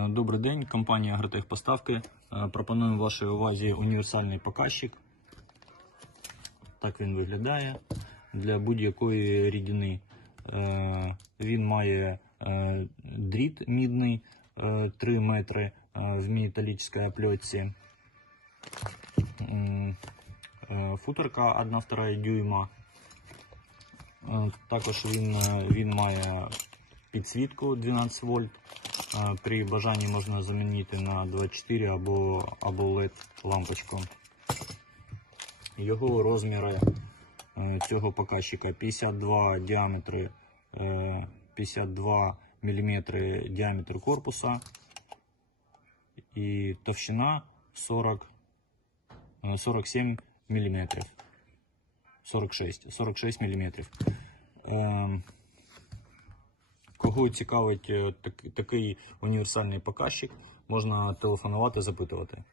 Е, Добрий день, компанія Агротех Поставки. Е, Пропонуємо вашій увазі універсальний показчик. Так він виглядає для будь-якої рідини. Е, Він має дріт мідний е, 3 метри в металлической оплетці. М, е, Футерка 1,2 дюйма. Також він, він має підсвітку 12 вольт. При бажанні можна замінити на 24 або, або LED лампочку. Його розміри е, цього показчика 52 діаметри, е, 52 мм діаметр корпуса і товщина 40, е, 47 мм. 46, 46 мм. Кого цікавить е, такий універсальний показчик, можна телефонувати, запитувати.